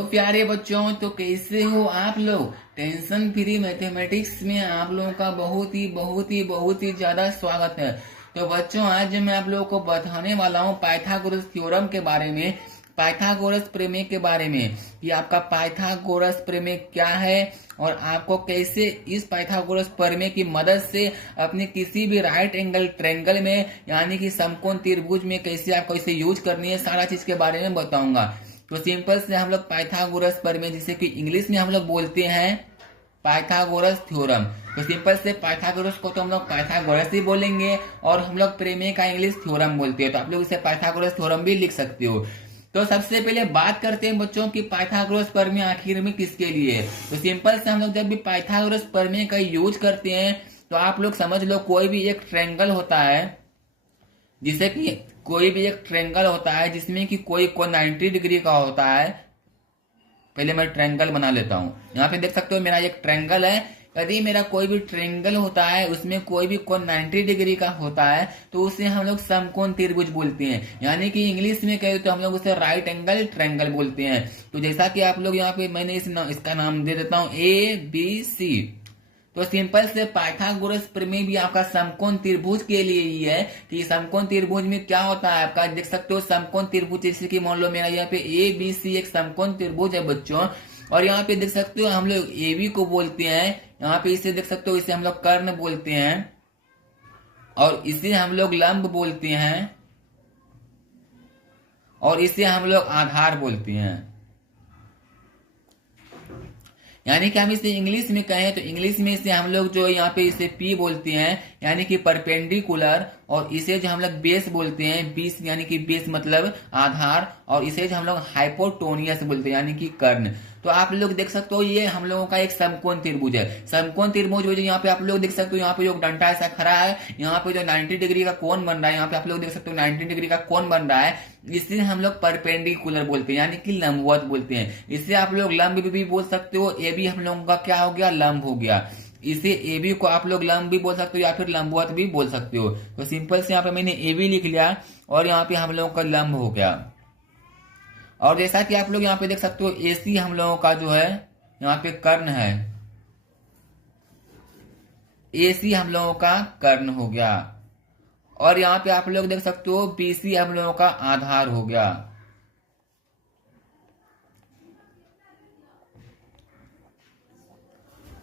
तो प्यारे बच्चों, तो कैसे हो आप लोग। टेंशन फ्री मैथमेटिक्स में आप लोगों का बहुत ही ज्यादा स्वागत है। तो बच्चों, आज मैं आप लोगों को बताने वाला हूँ पाइथागोरस थ्योरम के बारे में, पाइथागोरस प्रमेय के बारे में कि आपका पाइथागोरस प्रमेय क्या है और आपको कैसे इस पाइथागोरस प्रमेय की मदद से अपने किसी भी राइट एंगल ट्रायंगल में यानी कि समकोण त्रिभुज में कैसे आपको इसे यूज करनी है, सारा चीज के बारे में बताऊंगा। तो सिंपल से हम लोग पाइथागोरस प्रमेय, जिसे कि इंग्लिश में हम लोग बोलते हैं पाइथागोरस थ्योरम, तो सिंपल से पाइथागोरस को तो हम लोग पाइथागोरस ही बोलेंगे और हम लोग प्रमेय का इंग्लिश थ्योरम बोलते हैं, तो आप लोग इसे पाइथागोरस थ्योरम भी लिख सकते हो। तो सबसे पहले बात करते हैं बच्चों की पाइथागोरस प्रमेय आखिर में किसके लिए है। तो सिंपल से हम लोग जब भी पाइथागोरस प्रमेय का यूज करते हैं तो आप लोग समझ लो, कोई भी एक ट्रायंगल होता है, जिसे कि कोई भी एक ट्रायंगल होता है जिसमें कि कोई 90 डिग्री का होता है। पहले मैं ट्रायंगल बना लेता हूं। यहाँ पे देख सकते हो मेरा एक ट्रायंगल है। यदि मेरा कोई भी ट्रायंगल होता है उसमें कोई भी कोण 90 डिग्री का होता है तो उसे हम लोग समकोण त्रिभुज बोलते हैं, यानी कि इंग्लिश में कहे तो हम लोग उसे राइट एंगल ट्रायंगल बोलते हैं। तो जैसा कि आप लोग यहाँ पे मैंने इसका नाम दे देता हूँ ABC। तो सिंपल से पाइथागोरस प्रमेय भी आपका समकोण त्रिभुज के लिए ही है कि समकोण त्रिभुज में क्या होता है। आपका देख सकते हो समकोण त्रिभुज, जैसे कि मान लो मेरा यहाँ पे ABC एक समकोण त्रिभुज है बच्चों, और यहाँ पे देख सकते हो हम लोग AB को बोलते हैं, यहाँ पे इसे देख सकते हो, इसे हम लोग कर्ण बोलते हैं और इसे हम लोग लंब बोलते हैं और इसे हम लोग आधार बोलते हैं। यानी कि हम इसे इंग्लिश में कहें तो इंग्लिश में इसे हम लोग जो यहाँ पे इसे P बोलते हैं यानी कि परपेंडिकुलर, और इसे जो हम लोग बेस बोलते हैं, बीस यानी कि बेस मतलब आधार, और इसे जो हम लोग हाइपोटोनियस बोलते हैं यानी कि कर्ण। तो आप लोग देख सकते हो ये हम लोगों का एक समकोण त्रिभुज है। समकोण त्रिभुज जो यहाँ पे आप लोग देख सकते हो, यहाँ पे जो डंडा ऐसा खड़ा है, यहाँ पे जो 90 डिग्री का कोण बन रहा है, यहाँ पे आप लोग देख सकते हो 90 डिग्री का कोण बन रहा है, इसे हम लोग परपेंडिकुलर बोलते हैं यानी कि लंबवत बोलते हैं। इसे आप लोग लंब भी बोल सकते हो। ए भी हम लोगों का क्या हो गया, लंब हो गया। इसे ए बी को आप लोग लंब भी बोल सकते हो या फिर लंबवत भी बोल सकते हो। तो सिंपल से यहाँ पे मैंने ए बी लिख लिया और यहाँ पे हम लोगों का लंब हो गया। और जैसा कि आप लोग यहाँ पे देख सकते हो AC हम लोगों का जो है यहाँ पे कर्ण है, AC हम लोगों का कर्ण हो गया। और यहाँ पे आप लोग देख सकते हो BC हम लोगों का आधार हो गया।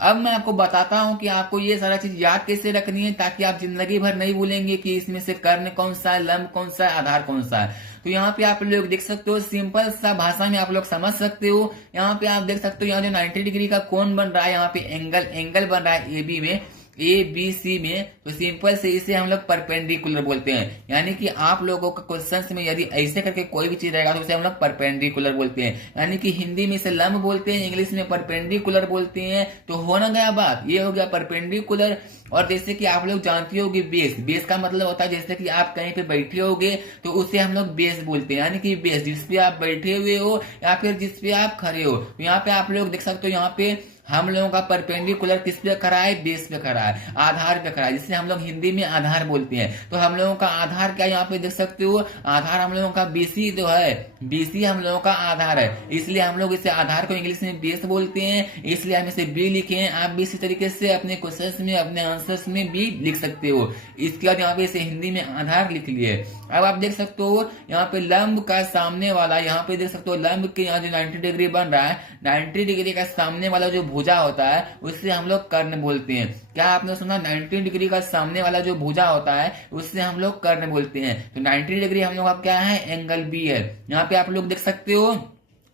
अब मैं आपको बताता हूं कि आपको ये सारा चीज याद कैसे रखनी है ताकि आप जिंदगी भर नहीं भूलेंगे कि इसमें से कर्ण कौन सा है, लंब कौन सा है, आधार कौन सा है। तो यहाँ पे आप लोग देख सकते हो, सिंपल सा भाषा में आप लोग समझ सकते हो। यहाँ पे आप देख सकते हो यहाँ जो 90 डिग्री का कोण बन रहा है, यहाँ पे एंगल बन रहा है AB में, ABC में, तो सिंपल से इसे हम लोग परपेंडिकुलर बोलते हैं। यानी कि आप लोगों का क्वेश्चन में यदि ऐसे करके कोई भी चीज रहेगा तो उसे हम लोग परपेंडिकुलर बोलते हैं। यानी कि हिंदी में इसे लंब बोलते हैं, इंग्लिश में परपेंडिकुलर बोलते हैं। तो हो ना गया बात, ये हो गया परपेंडिकुलर। और जैसे कि आप लोग जानते होगे बेस का मतलब होता है, जैसे कि आप कहीं पे बैठे होगे तो उसे हम लोग बेस बोलते हैं, यानी कि बेस जिसपे आप बैठे हुए हो या फिर जिसपे आप खड़े हो। तो यहाँ पे आप लोग देख सकते हो, यहाँ पे हम लोगों का परपेंडिकुलर किस पे खड़ा है, बेस पे खड़ा है, आधार पे खड़ा है, जिसे हम लोग हिंदी में आधार बोलते हैं। तो हम लोगों का आधार क्या, यहाँ पे देख सकते हो आधार हम लोगों का BC जो है, BC हम लोगों का आधार है, इसलिए हम लोग इसे आधार को इंग्लिश में बेस बोलते हैं, इसलिए हम इसे B लिखे हैं। आप भी इसी तरीके से अपने क्वेश्चन में, अपने आंसर्स में भी लिख सकते हो। इसके बाद यहाँ पे इसे हिंदी में आधार लिख लिए। अब आप देख सकते हो यहाँ पे लंब का सामने वाला, यहाँ पे देख सकते हो लंब के यहाँ जो 90 डिग्री बन रहा है, 90 डिग्री का सामने वाला जो भुजा होता है उससे हम लोग कर्ण बोलते हैं। क्या आपने सुना, 90 डिग्री का सामने वाला जो भुजा होता है उससे हम लोग कर्ण बोलते हैं। तो 90 डिग्री हम लोग का क्या है, एंगल B है। यहाँ पे आप लोग देख सकते हो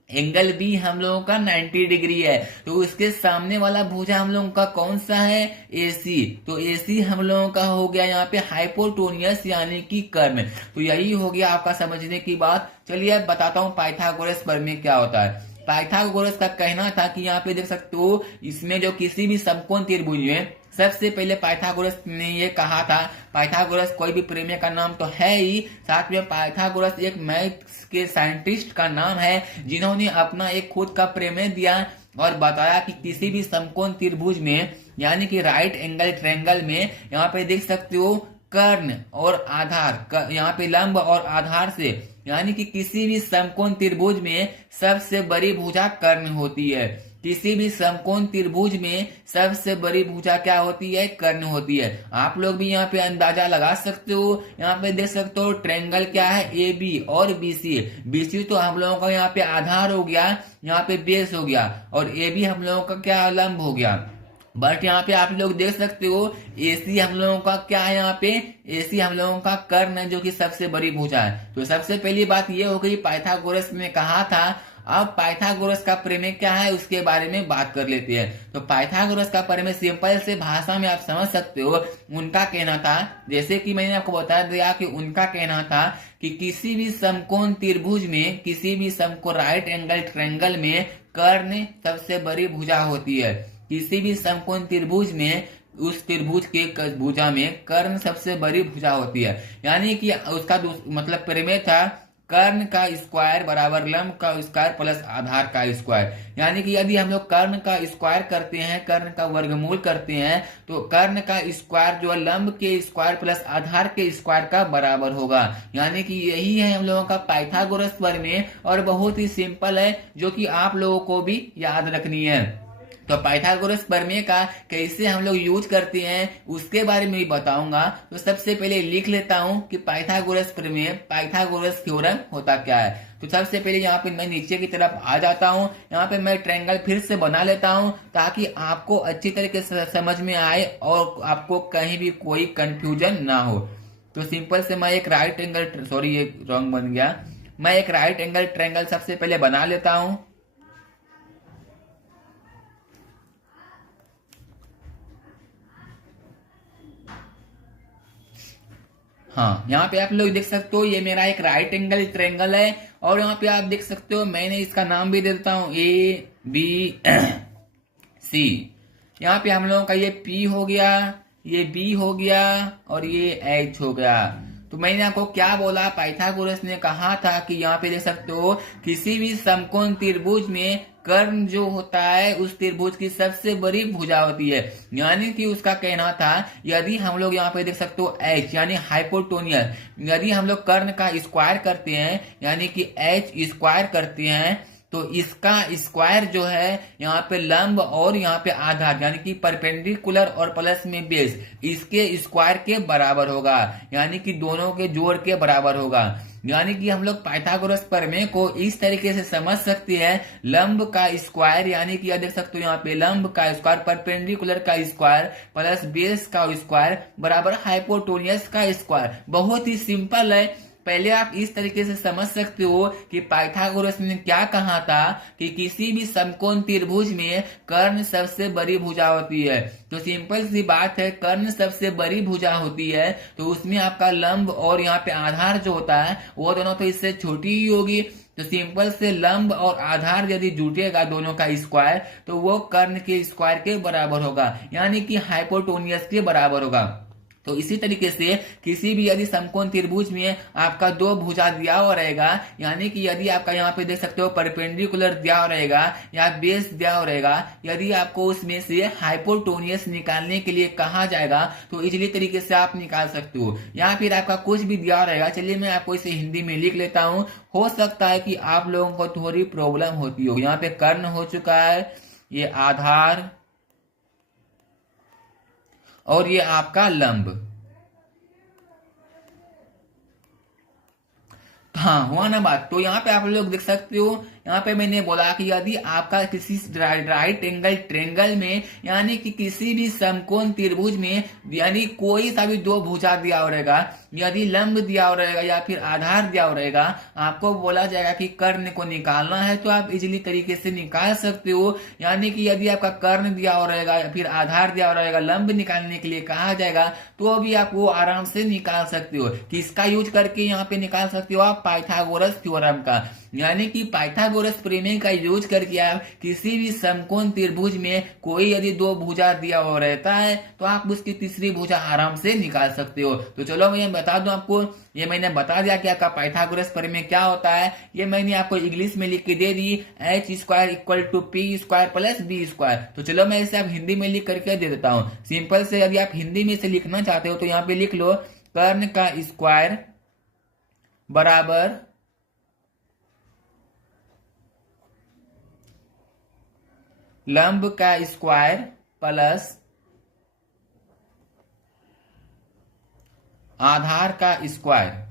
एंगल B हम लोगों का 90 डिग्री है, तो उसके सामने वाला भुजा हम लोगों का कौन सा है, AC। तो AC हम लोगों का हो गया यहाँ पे हाइपोटोनियस यानी कि कर्ण। तो यही हो गया आपका समझने की बात। चलिए अब बताता हूँ पाइथागोरस प्रमेय क्या होता है। पाइथागोरस का कहना था कि यहाँ पे देख सकते हो, इसमें जो किसी भी समकोण त्रिभुज में, सबसे पहले पाइथागोरस ने ये कहा था, पाइथागोरस कोई भी प्रमेय का नाम तो है ही, साथ में पाइथागोरस एक मैथ्स के साइंटिस्ट का नाम है जिन्होंने अपना एक खुद का प्रमेय दिया और बताया कि किसी भी समकोण त्रिभुज में यानी कि राइट एंगल ट्रायंगल में, यहाँ पे देख सकते हो कर्ण और आधार, यहाँ पे लंब और आधार से यानी कि किसी भी समकोण त्रिभुज में सबसे बड़ी भुजा कर्ण होती है। किसी भी समकोण त्रिभुज में सबसे बड़ी भुजा क्या होती है? कर्ण होती है। आप लोग भी यहाँ पे अंदाजा लगा सकते हो। यहाँ पे देख सकते हो ट्रायंगल क्या है? ए बी और बी सी। बी सी तो हम लोगों का यहाँ पे आधार हो गया, यहाँ पे बेस हो गया, और ए बी हम लोगों का क्या? लंब हो गया। बट यहाँ पे आप लोग देख सकते हो एसी हम लोगों का क्या है? यहाँ पे एसी हम लोगों का कर्ण है, जो कि सबसे बड़ी भुजा है। तो सबसे पहली बात ये हो गई, पाइथागोरस ने कहा था। अब पाइथागोरस का प्रमेय क्या है उसके बारे में बात कर लेते हैं। तो पाइथागोरस का प्रमेय सिंपल से भाषा में आप समझ सकते हो। उनका कहना था, जैसे कि मैंने आपको बता दिया कि उनका कहना था कि किसी भी समकोण त्रिभुज में, किसी भी समकोण राइट एंगल ट्रायंगल में कर्ण सबसे बड़ी भुजा होती है। किसी भी समकोण त्रिभुज में उस त्रिभुज के भुजा में कर्ण सबसे बड़ी भुजा होती है। यानी कि उसका मतलब प्रमेय था कर्ण का स्क्वायर बराबर लंब का स्क्वायर प्लस आधार का स्क्वायर। यानी कि यदि हम लोग कर्ण का स्क्वायर करते हैं, कर्ण का वर्गमूल करते हैं, तो कर्ण का स्क्वायर जो है लंब के स्क्वायर प्लस आधार के स्क्वायर का बराबर होगा। यानी कि यही है हम लोगों का पाइथागोरस प्रमेय, और बहुत ही सिंपल है, जो कि आप लोगों को भी याद रखनी है। तो पाइथागोरस प्रमेय का कैसे हम लोग यूज करते हैं उसके बारे में भी बताऊंगा। तो सबसे पहले लिख लेता हूं कि पाइथागोरस प्रमेय, पाइथागोरस थ्योरम होता क्या है। तो सबसे पहले यहाँ पे मैं नीचे की तरफ आ जाता हूँ। यहाँ पे मैं ट्रायंगल फिर से बना लेता हूँ ताकि आपको अच्छी तरीके से समझ में आए और आपको कहीं भी कोई कंफ्यूजन ना हो। तो सिंपल से मैं एक राइट एंगल, सॉरी ये रॉन्ग बन गया, मैं एक राइट एंगल ट्रायंगल सबसे पहले बना लेता हूँ। हाँ, यहाँ पे आप लोग देख सकते हो ये मेरा एक राइट एंगल ट्रायंगल है, और यहाँ पे आप देख सकते हो मैंने इसका नाम भी दे देता हूँ ए बी सी। यहाँ पे हम लोगों का ये पी हो गया, ये बी हो गया, और ये एच हो गया। तो मैंने आपको क्या बोला, पाइथागोरस ने कहा था कि यहाँ पे देख सकते हो किसी भी समकोण त्रिभुज में कर्ण जो होता है उस त्रिभुज की सबसे बड़ी भुजा होती है। यानी कि उसका कहना था यदि हम लोग यहाँ पे देख सकते हो एच यानी हाइपोटोनियस, यदि हम लोग कर्ण का स्क्वायर करते हैं यानी कि एच स्क्वायर करते हैं, तो इसका स्क्वायर जो है यहाँ पे लंब और यहाँ पे आधार यानी कि परपेंडिकुलर और प्लस में बेस, इसके स्क्वायर के बराबर होगा। यानी कि दोनों के जोड़ के बराबर होगा। यानी कि हम लोग पाइथागोरस प्रमेय को इस तरीके से समझ सकते हैं, लंब का स्क्वायर यानी कि देख सकते हो यहाँ पे लंब का स्क्वायर परपेंडिकुलर का स्क्वायर प्लस बेस का स्क्वायर बराबर हाइपोटोनियस का स्क्वायर। बहुत ही सिंपल है। पहले आप इस तरीके से समझ सकते हो कि पाइथागोरस ने क्या कहा था कि किसी भी समकोण त्रिभुज में कर्ण सबसे बड़ी भुजा होती है। तो सिंपल सी बात है, कर्ण सबसे बड़ी भुजा होती है तो उसमें आपका लंब और यहाँ पे आधार जो होता है वो दोनों तो इससे छोटी ही होगी। तो सिंपल से लंब और आधार यदि जुटेगा दोनों का स्क्वायर तो वो कर्ण के स्क्वायर के बराबर होगा, यानी कि हाइपोटोनियस के बराबर होगा। तो इसी तरीके से किसी भी यदि समकोण त्रिभुज में आपका दो भुजा दिया हुआ रहेगा, यानी कि यदि आपका यहाँ पे देख सकते हो परपेंडिकुलर दिया हुआ रहेगा या बेस दिया हुआ रहेगा, यदि आपको उसमें से हाइपोटोनियस निकालने के लिए कहा जाएगा तो इजीली तरीके से आप निकाल सकते हो। या फिर आपका कुछ भी दिया हुआ रहेगा, चलिए मैं आपको इसे हिंदी में लिख लेता हूँ। हो सकता है कि आप लोगों को थोड़ी प्रॉब्लम होती हो। यहाँ पे कर्ण हो चुका है, ये आधार, और ये आपका लंब। हाँ, हुआ ना बात। तो यहाँ पे आप लोग देख सकते हो, यहाँ पे मैंने बोला कि यदि आपका किसी राइट एंगल ट्रायंगल में यानी कि किसी भी समकोण त्रिभुज में यानी कोई सा भी दो भुजा दिया हो रहेगा, यदि लंब दिया हो रहेगा या फिर आधार दिया हो रहेगा, आपको बोला जाएगा कि कर्ण को निकालना है तो आप इजीली तरीके से निकाल सकते हो। यानी कि यदि आपका कर्ण दिया हो रहेगा या फिर आधार दिया हो रहेगा, लंब निकालने के लिए कहा जाएगा तो भी आप वो आराम से निकाल सकते हो। किसका यूज करके यहाँ पे निकाल सकते हो आप? पाइथागोरस थ्योरम का। यानी कि पाइथागोरस प्रमेय का यूज करके आप किसी भी समकोण त्रिभुज में कोई यदि दो भुजा दिया हुआ रहता है तो आप उसकी तीसरी भुजा आराम से निकाल सकते हो। तो चलो मैं बता दूं आपको, ये मैंने बता दिया कि आपका पाइथागोरस प्रमेय क्या होता है। ये मैंने आपको इंग्लिश में लिख के दे दी, H square equal to P square plus B square. तो चलो मैं इसे आप हिंदी में लिख करके दे देता हूँ। सिंपल से यदि आप हिंदी में इसे लिखना चाहते हो तो यहाँ पे लिख लो, कर्ण का स्क्वायर बराबर लंब का स्क्वायर प्लस आधार का स्क्वायर।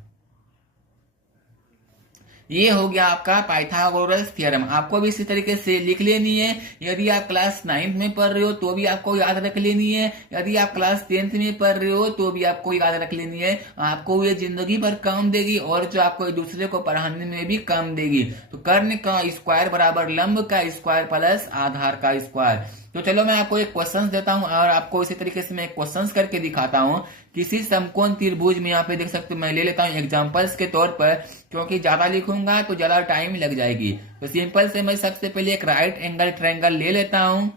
ये हो गया आपका पाइथागोरस थ्योरम। आपको भी इसी तरीके से लिख लेनी है। यदि आप क्लास 9th में पढ़ रहे हो तो भी आपको याद रख लेनी है। यदि आप क्लास 10th में पढ़ रहे हो तो भी आपको याद रख लेनी है। आपको ये जिंदगी भर काम देगी और जो आपको दूसरे को पढ़ाने में भी काम देगी। तो कर्ण का स्क्वायर बराबर लंब का स्क्वायर प्लस आधार का स्क्वायर। तो चलो मैं आपको एक क्वेश्चन देता हूं और आपको इसी तरीके से मैं एक क्वेश्चन करके दिखाता हूं। किसी समकोण त्रिभुज में यहाँ पे देख सकते हो, मैं ले लेता हूँ एग्जांपल्स के तौर पर, क्योंकि ज्यादा लिखूंगा तो ज्यादा टाइम लग जाएगी। तो सिंपल से मैं सबसे पहले एक राइट एंगल ट्रायंगल ले लेता हूं।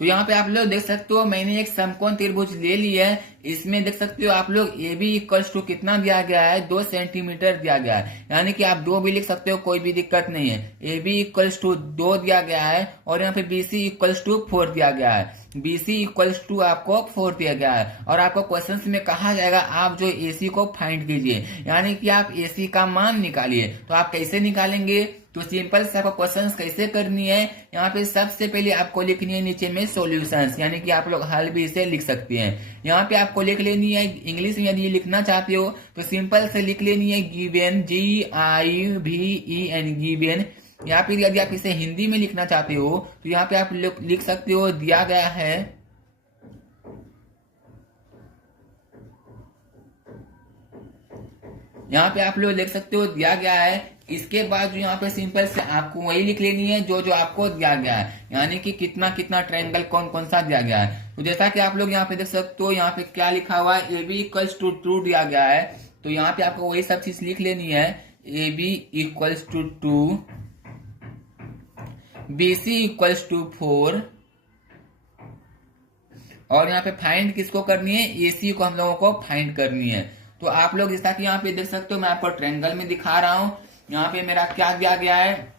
तो यहाँ पे आप लोग देख सकते हो मैंने एक समकोण त्रिभुज ले लिया है। इसमें देख सकते हो आप लोग ए बी इक्वल्स टू कितना दिया गया है, 2 सेंटीमीटर दिया गया है। यानी कि आप 2 भी लिख सकते हो, कोई भी दिक्कत नहीं है। ए बी इक्वल्स टू 2 दिया गया है और यहाँ पे बी सी इक्वल्स टू 4 दिया गया है। BC इक्वल्स टू आपको 4 दिया गया है और आपको क्वेश्चन में कहा जाएगा आप जो AC को फाइंड कीजिए, यानी कि आप AC का मान निकालिए। तो आप कैसे निकालेंगे? तो सिंपल से आपको क्वेश्चन कैसे करनी है, यहाँ पे सबसे पहले आपको लिखनी है नीचे में सॉल्यूशंस, यानी कि आप लोग हल भी इसे लिख सकते हैं। यहाँ पे आपको लिख लेनी है, इंग्लिश में यदि लिखना चाहते हो तो सिंपल से लिख लेनी है गिवन, GIVEN गिवन। यहाँ पे यदि आप इसे हिंदी में लिखना चाहते हो तो यहाँ पे आप लिख सकते हो दिया गया है यहाँ पे आप लोग लिख सकते हो दिया गया है। इसके बाद जो यहाँ पे सिंपल से आपको वही लिख लेनी है जो जो आपको दिया गया है, यानी कि कितना कितना ट्रायंगल कौन कौन सा दिया गया है। तो जैसा कि आप लोग यहाँ पे देख सकते हो, यहाँ पे क्या लिखा हुआ है, AB इक्वल्स टू 2 दिया गया है। तो यहाँ पे आपको वही सब चीज लिख लेनी है, AB equals to 2, BC equals to 4 और यहाँ पे फाइंड किसको करनी है, AC को हम लोगों को फाइंड करनी है। तो आप लोग जैसा कि यहाँ पे देख सकते हो, मैं आपको ट्रायंगल में दिखा रहा हूं। यहाँ पे मेरा क्या दिया गया है,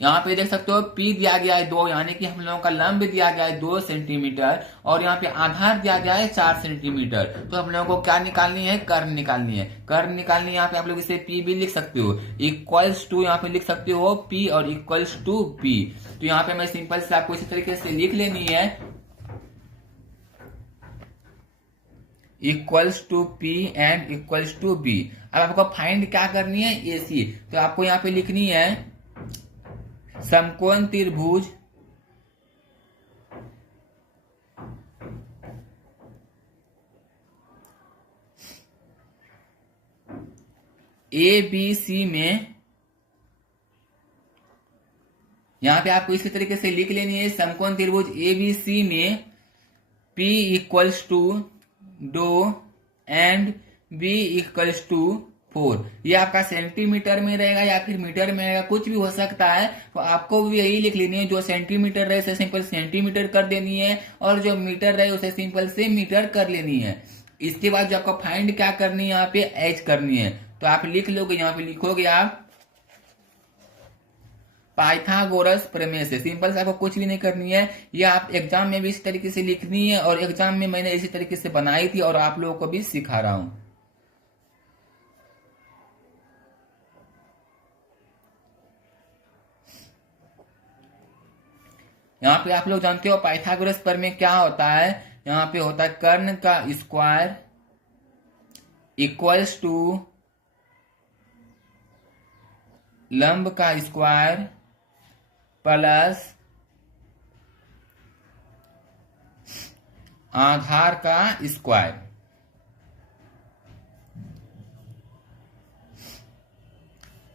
यहाँ पे देख सकते हो P दिया गया है 2, यानी कि हम लोगों का लंब दिया गया है 2 सेंटीमीटर और यहाँ पे आधार दिया गया है 4 सेंटीमीटर। तो हम लोगों को क्या निकालनी है, कर्ण निकालनी है। कर्ण निकालनी है, यहाँ पे आप लोग इसे P भी लिख सकते हो, इक्वल्स टू यहाँ पे लिख सकते हो P और इक्वल्स टू B। तो यहाँ पे मैं सिंपल से आपको इसी तरीके से लिख लेनी है, equals to P and equals to B। अब आपको फाइंड क्या करनी है, AC। तो आपको यहाँ पे लिखनी है समकोण त्रिभुज ABC में, यहां पे आपको इसी तरीके से लिख लेनी है समकोण त्रिभुज ABC में P equals to 2 and B equals to 4। ये आपका सेंटीमीटर में रहेगा या फिर मीटर में रहेगा, कुछ भी हो सकता है। तो आपको भी यही लिख लेनी है, जो सेंटीमीटर रहे उसे सिंपल सेंटीमीटर कर देनी है और जो मीटर रहे उसे सिंपल से मीटर कर लेनी है। इसके बाद जो आपको फाइंड क्या करनी है, यहाँ पे एच करनी है। तो आप लिख लोगे, यहाँ पे लिखोगे आप पाइथागोरस प्रमेय से। सिंपल से आपको कुछ भी नहीं करनी है, ये आप एग्जाम में भी इस तरीके से लिखनी है और एग्जाम में मैंने इसी तरीके से बनाई थी और आप लोगों को भी सिखा रहा हूं। यहाँ पे आप लोग जानते हो पाइथागोरस प्रमेय क्या होता है। यहाँ पे होता है कर्ण का स्क्वायर इक्वल्स टू लंब का स्क्वायर प्लस आधार का स्क्वायर।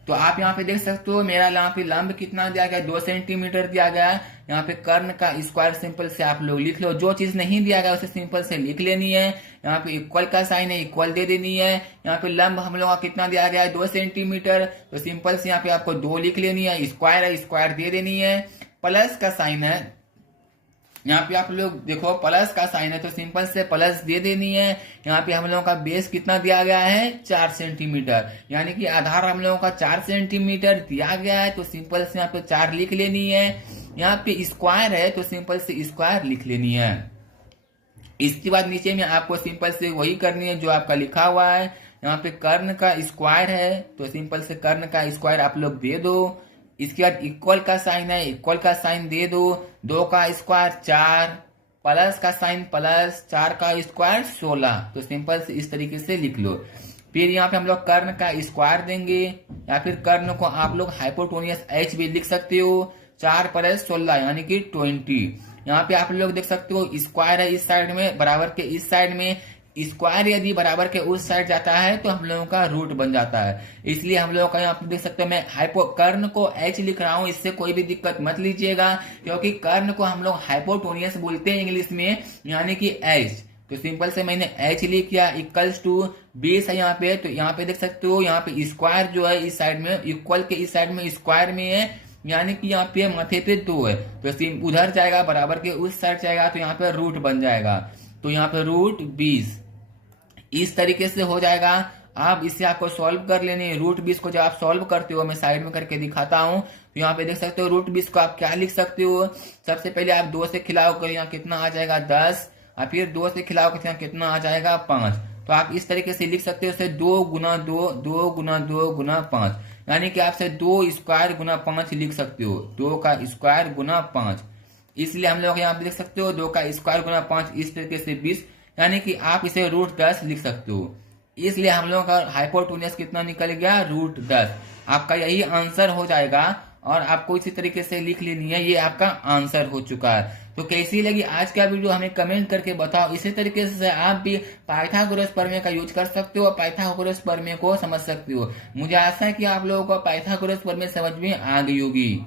तो आप यहाँ पे देख सकते हो मेरा यहाँ पे लंब कितना दिया गया है, 2 सेंटीमीटर दिया गया है। यहाँ पे कर्ण का स्क्वायर सिंपल से आप लोग लिख लो, जो चीज नहीं दिया गया उसे सिंपल से लिख लेनी है। यहाँ पे इक्वल का साइन है, इक्वल दे देनी है। यहाँ पे लंब हम लोग का कितना दिया गया है, 2 सेंटीमीटर। तो सिंपल से यहाँ पे आपको 2 लिख लेनी है, स्क्वायर है, स्क्वायर दे देनी है। प्लस का साइन है, यहाँ पे आप लोग देखो प्लस का साइन है तो सिंपल से प्लस दे देनी है। यहाँ पे हम लोगों का बेस कितना दिया गया है 4 सेंटीमीटर, यानी कि आधार हम लोगों का 4 सेंटीमीटर दिया गया है तो सिंपल से यहाँ पे 4 लिख लेनी है। यहाँ पे स्क्वायर है तो सिंपल से स्क्वायर लिख लेनी है। इसके बाद नीचे में आपको सिंपल से वही करनी है जो आपका लिखा हुआ है। यहाँ पे कर्ण का स्क्वायर है तो सिंपल से कर्ण का स्क्वायर आप लोग दे दो। इसके बाद इक्वल का साइन है, इक्वल का साइन दे दो। 2 का स्क्वायर 4, प्लस का साइन प्लस, 4 का स्क्वायर 16, तो सिंपल से इस तरीके से लिख लो। फिर यहाँ पे हम लोग कर्ण का स्क्वायर देंगे या फिर कर्ण को आप लोग हाइपोटेन्यूस h भी लिख सकते हो। 4 + 16 यानी कि 20। यहाँ पे आप लोग देख सकते हो स्क्वायर है इस साइड में, बराबर के इस साइड में। स्क्वायर यदि बराबर के उस साइड जाता है तो हम लोगों का रूट बन जाता है। इसलिए हम लोगों का यहाँ पे देख सकते हो मैं कर्ण को h लिख रहा हूँ, इससे कोई भी दिक्कत मत लीजिएगा क्योंकि कर्ण को हम लोग हाइपोटेन्यूस बोलते हैं इंग्लिश में, यानी कि h। तो सिंपल से मैंने h लिख किया इक्वल्स टू 20 है यहाँ पे। तो यहाँ पे देख सकते हो यहाँ पे स्क्वायर जो है इस साइड में, इक्वल के इस साइड में स्क्वायर में है, यानी कि यहाँ पे माथे पे 2 है तो उधर जाएगा बराबर के उस साइड जाएगा तो यहाँ पे रूट बन जाएगा। तो यहाँ पे रूट 20 इस तरीके से हो जाएगा। आप इससे आपको सॉल्व कर लेने। रूट 20 को जब आप सॉल्व करते हो मैं साइड में करके दिखाता हूँ। तो यहाँ पे देख सकते हो रूट 20 को आप क्या लिख सकते हो। सबसे पहले आप 2 से खिलाओगे यहाँ कितना आ जाएगा 10, और फिर 2 से खिलाओगे यहाँ कितना आ जाएगा 5। तो आप इस तरीके से लिख सकते हो उसे 2 × 2, 2 × 2 × 5, यानी कि आपसे 2 स्क्वायर × 5 लिख सकते हो। 2 का स्क्वायर × 5, इसलिए हम लोग यहाँ पे लिख सकते हो 2 का स्क्वायर × 5 इस तरीके से 20, यानी कि आप इसे रूट 10 लिख सकते हो। इसलिए हम लोगों का हाइपोटेन्यूस कितना निकल गया रूट 10। आपका यही आंसर हो जाएगा और आपको इसी तरीके से लिख लेनी है। ये आपका आंसर हो चुका है। तो कैसी लगी आज का वीडियो हमें कमेंट करके बताओ। इसी तरीके से आप भी पाइथागोरस प्रमेय का यूज कर सकते हो और पाइथागोरस प्रमेय को समझ सकते हो। मुझे आशा है कि आप लोगों को पाइथागोरस प्रमेय समझ में आ गई होगी।